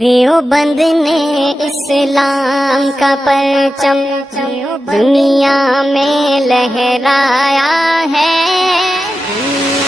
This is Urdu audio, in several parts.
دیوبند نے اسلام کا پرچم دنیا میں لہرایا ہے۔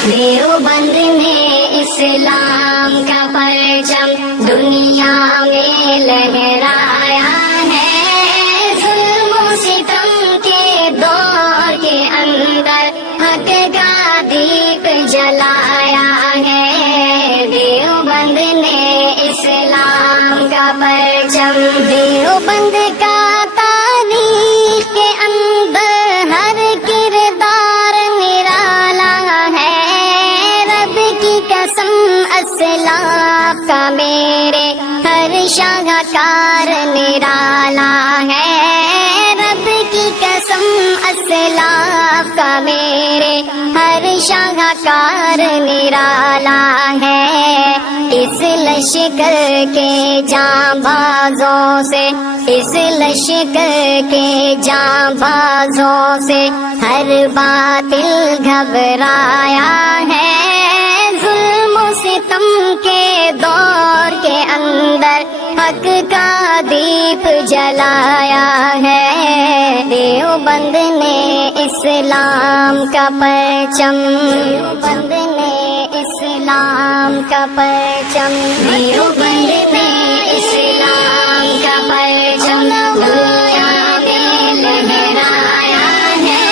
دیوبند نے اسلام کا پرچم دنیا میں لہرایا ہے۔ ظلم و ستم کے دور کے اندر حق کا دیپ جلایا ہے۔ دیوبند نے اسلام کا پرچم، دیوبند کا تاریخ کے اندر ہر کردار نرالا ہے۔ رب کی قسم اسلاف کا میرے ہر شاہکار نرالا ہے۔ رب کی قسم اسلاف کا میرے ہر شاہکار نرالا ہے۔ اس لشکر کے جانبازوں سے، اس لشکر کے جانبازوں سے ہر باطل گھبرایا ہے۔ ظلم و ستم کے دور کے اندر حق کا دیپ جلایا ہے۔ دیوبند نے اسلام کا پرچم، دیوبند نے اسلام کا پرچم، دیوبند نے اسلام کا پرچم دنیا میں لہرایا ہے۔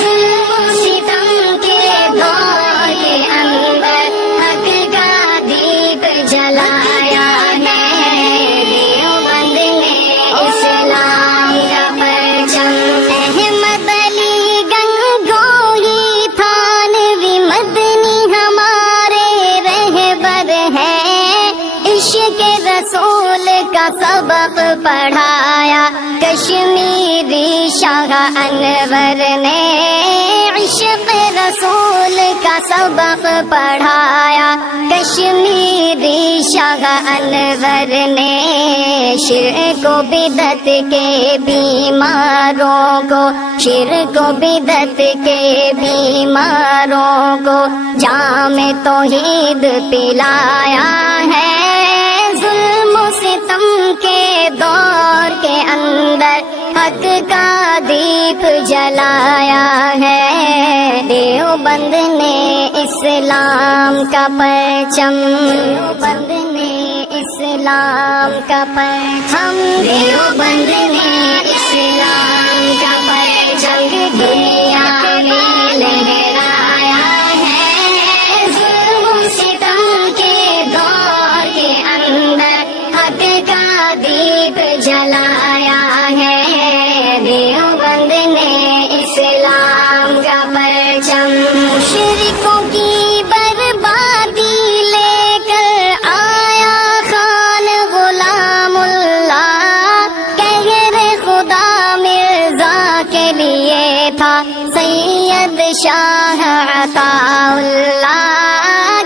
ظلم و ستم کے دور کے اندر حق کا دیپ جلایا ہے۔ دیوبند نے اسلام کا پرچم، احمد علی گنگوئی تھانوی مدنی ہمارے رہبر ہیں۔ عشق رسول کا سبق پڑھایا کشمیری شاہ انور نے۔ عشق رسول کا سبق پڑھایا کشمیری شاہ انور نے۔ شرک و بدعت کے بیماروں کو، شرک و بدعت کے بیماروں کو جام توحید پلایا ہے۔ ظلم و ستم کے دور کے اندر حق کا دیپ جلایا ہے۔ دیوبند نے اسلام کا پرچم، دیوبند نے اسلام کا پرچم، دیوبند نے اسلام کا پرچم دنیا میں لہرایا ہے۔ ظلم و ستم کے دور کے اندر حق کا دیپ جلایا ہے۔ دیوبند نے اسلام کا پرچم، مشرکوں کی بربادی لے کر آیا خان غلام اللہ۔ قہر خدا مرزا کے لیے تھا سید شاہ عطا اللہ۔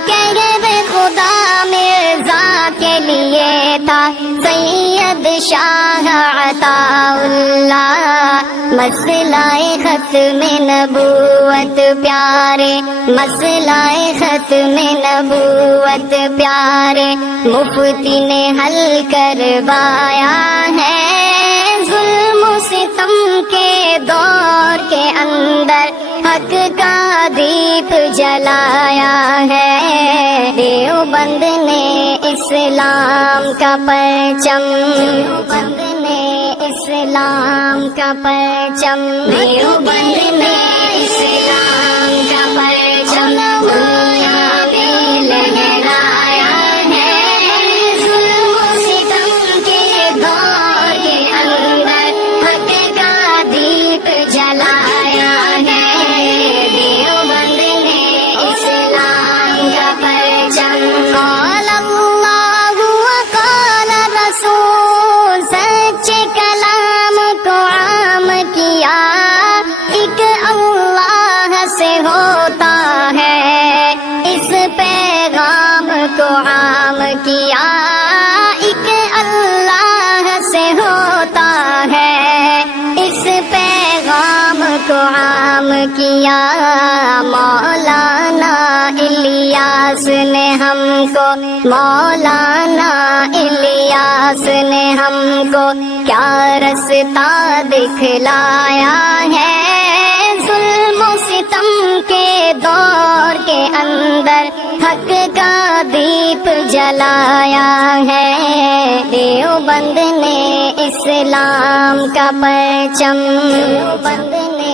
قہر خدا مرزا کے لیے تھا سید شاہ عطا اللہ۔ مسئلہ ختم نبوت پیارے، مسئلہ ختم نبوت پیارے مفتی نے حل کروایا ہے۔ ظلم و ستم کے دور کے اندر حق کا دیپ جلایا ہے۔ دیوبند نے اسلام کا پرچم، دیوبند نے اسلام کا پرچم، دیوبند نے اسلام کا پرچم دنیا میں لہرایا ہے۔ ظلم و ستم کے دور کے اندر حق کا دیپ جلایا ہے۔ دیوبند نے اسلام کا پرچم، قال اللہ وقال رسول، سچے کلام کو عام کیا۔ ایک اللہ سے ہوتا ہے، اس پیغام کو عام کیا۔ ایک اللہ سے ہوتا ہے، اس پیغام کو عام کیا۔ مولانا الیاس نے ہم کو، مولانا ہم کو کیا رستہ دکھلایا ہے، ظلم و ستم کے دور کے اندر حق کا دیپ جلایا ہے، دیوبند نے اسلام کا پرچم، دیوبند نے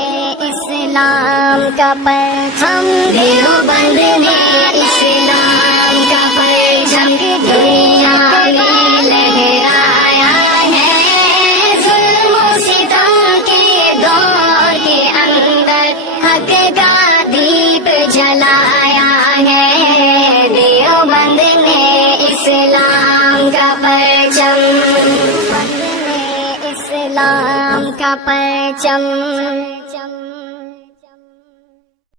اسلام کا پرچم، دیوبند نے اسلام کا پرچم دنیا میں لہرایا ہے، ظلم و ستم کے دور کے اندر حق کا دیپ جلایا ہے، دیوبند نے اسلام کا پرچم، دیوبند نے اسلام کا پرچم۔